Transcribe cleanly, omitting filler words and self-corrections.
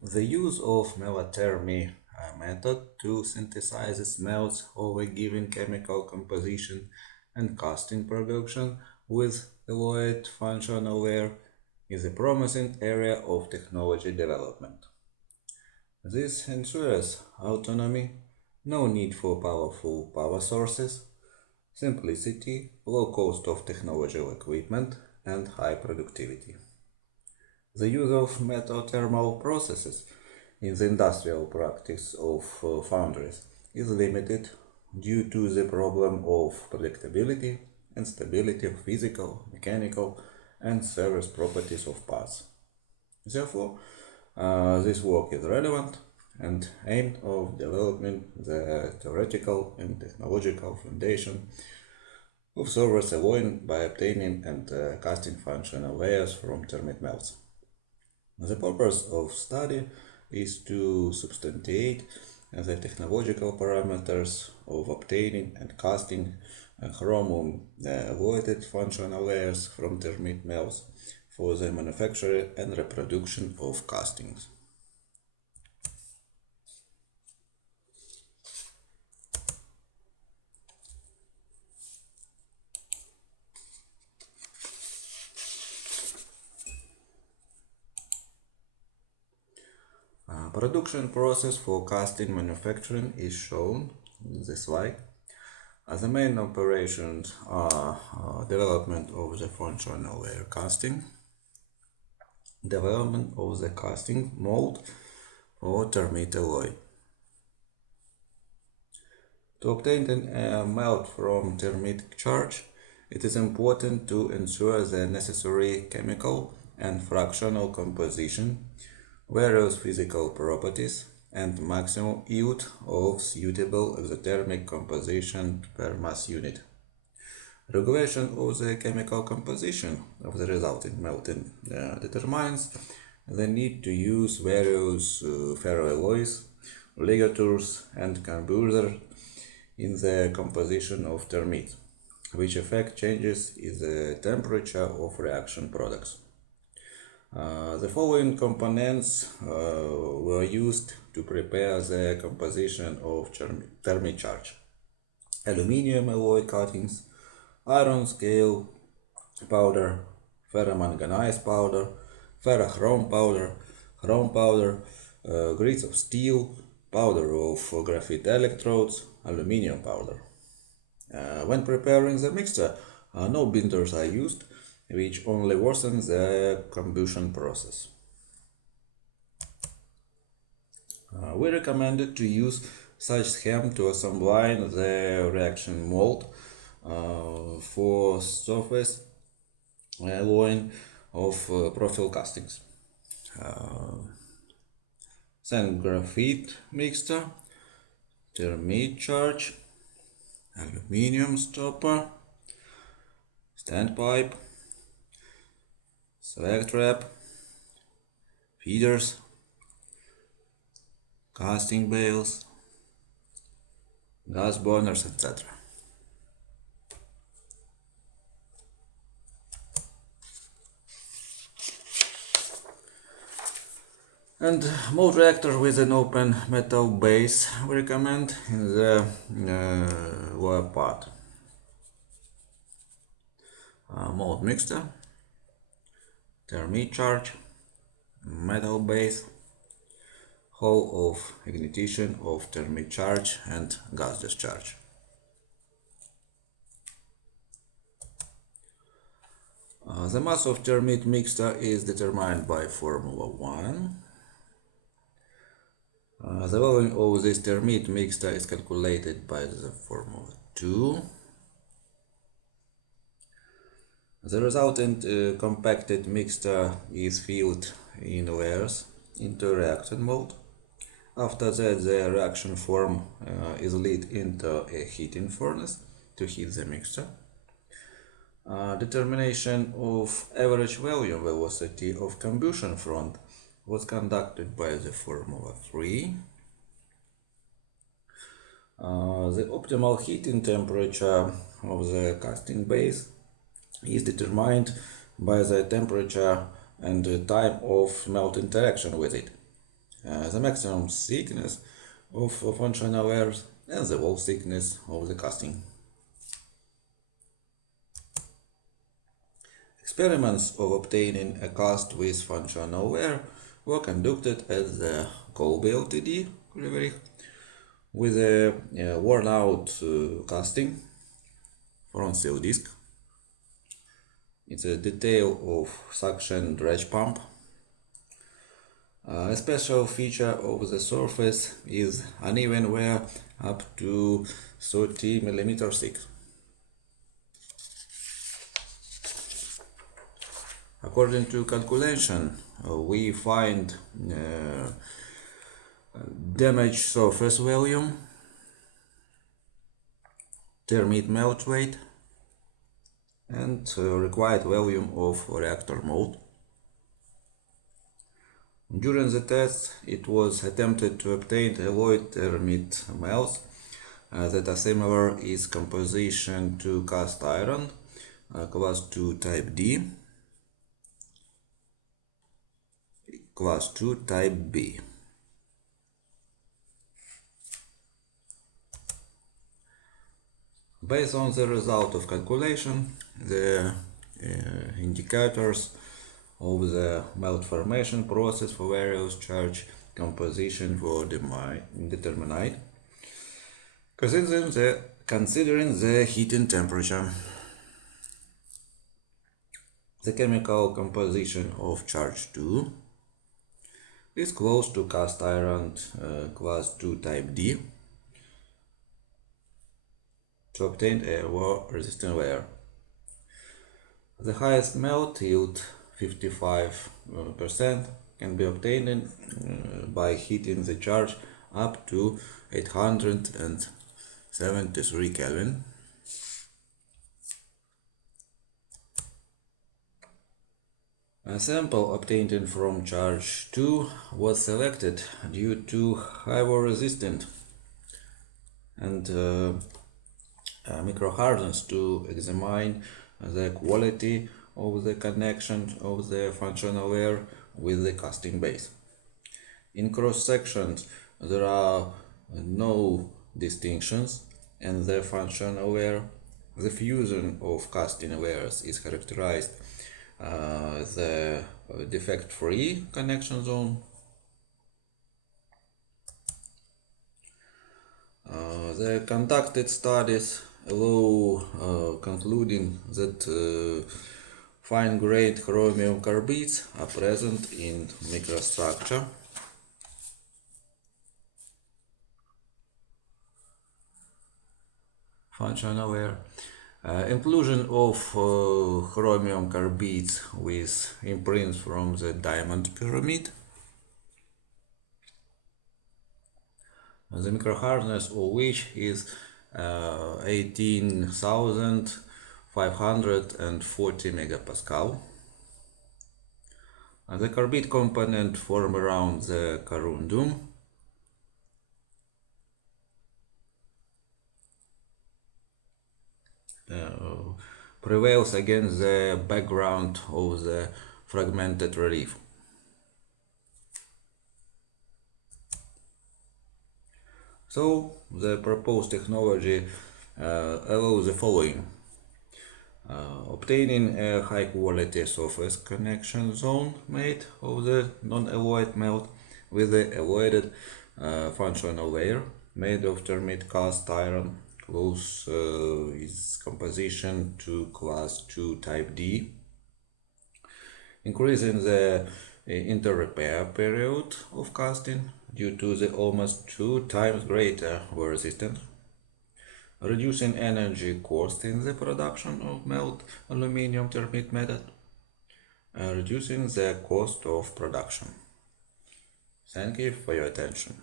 The use of melothermy method to synthesize melts of a given chemical composition and casting production with alloyed functional layer is a promising area of technology development. This ensures autonomy, no need for powerful power sources, simplicity, low cost of technological equipment, and high productivity. The use of metothermal processes in the industrial practice of foundries is limited due to the problem of predictability and stability of physical, mechanical, and service properties of parts. Therefore, this work is relevant and aimed of developing the theoretical and technological foundation of servers alloying by obtaining and casting functional layers from thermite melts. The purpose of study is to substantiate the technological parameters of obtaining and casting chromium avoided functional layers from thermite melts for the manufacture and reproduction of castings. Production process for casting manufacturing is shown in this slide. The main operations are development of the functional layer casting, development of the casting mold or thermite alloy. To obtain a melt from thermite charge, it is important to ensure the necessary chemical and fractional composition, various physical properties, and maximum yield of suitable exothermic composition per mass unit. Regulation of the chemical composition of the resulting melting determines the need to use various ferroalloys, ligatures, and converters in the composition of thermite, which affect changes in the temperature of reaction products. The following components were used to prepare the composition of thermite charge: aluminium alloy cuttings, iron scale powder, ferromanganese powder, ferrochrome powder, chrome powder, grits of steel, powder of graphite electrodes, aluminium powder. When preparing the mixture, no binders are used, which only worsen the combustion process. We recommended to use such scheme to assemble the reaction mold for surface alloying of profile castings. Then graphite mixture, thermite charge, aluminium stopper, standpipe, select trap, feeders, casting bales, gas burners, etc. And mold reactor with an open metal base we recommend in the lower part. Mold mixture, thermite charge, metal base, hole of ignition of thermite charge and gas discharge. The mass of thermite mixture is determined by Formula 1. The volume of this thermite mixture is calculated by the Formula 2. The resultant compacted mixture is filled in layers into reaction mold. After that, the reaction form is lit into a heating furnace to heat the mixture. Determination of average volume velocity of combustion front was conducted by the Formula 3. The optimal heating temperature of the casting base is determined by the temperature and the time of melt interaction with it. the maximum thickness of functional layers, and the wall thickness of the casting. Experiments of obtaining a cast with functional layer were conducted at the Kolbe Ltd. With a worn-out casting front steel disc. It's a detail of suction dredge pump. A special feature of the surface is uneven wear up to 30 mm thick. According to calculation, we find damaged surface volume, thermite melt rate, and required volume of reactor mold. During the test, it was attempted to obtain alloy thermite melts that are similar in composition to cast iron, class 2 type D, class 2 type B. Based on the result of calculation, the indicators of the melt formation process for various charge composition were determined, considering the heating temperature. The chemical composition of charge 2 is close to cast iron class 2 type D to obtain a war-resistant layer. The highest melt yield, 55%, can be obtained by heating the charge up to 873 Kelvin. A sample obtained from charge 2 was selected due to high war resistance and microhardness to examine the quality of the connection of the functional layer with the casting base. In cross sections, there are no distinctions, and the functional layer, the fusion of casting layers, is characterized the defect-free connection zone. The conducted studies allow concluding that fine-grained chromium carbides are present in microstructure. Functional layer. Inclusion of chromium carbides with imprints from the diamond pyramid. The microhardness of which is 18,540 megapascal. The carbide component form around the corundum. Prevails against the background of the fragmented relief. So, the proposed technology allows the following. Obtaining a high-quality surface connection zone made of the non-alloyed melt with the alloyed functional layer made of thermite cast iron, close its composition to class 2 type D, increasing the inter-repair period of casting due to the almost 2 times greater wear resistance, reducing energy cost in the production of melt aluminum thermite method, reducing the cost of production. Thank you for your attention.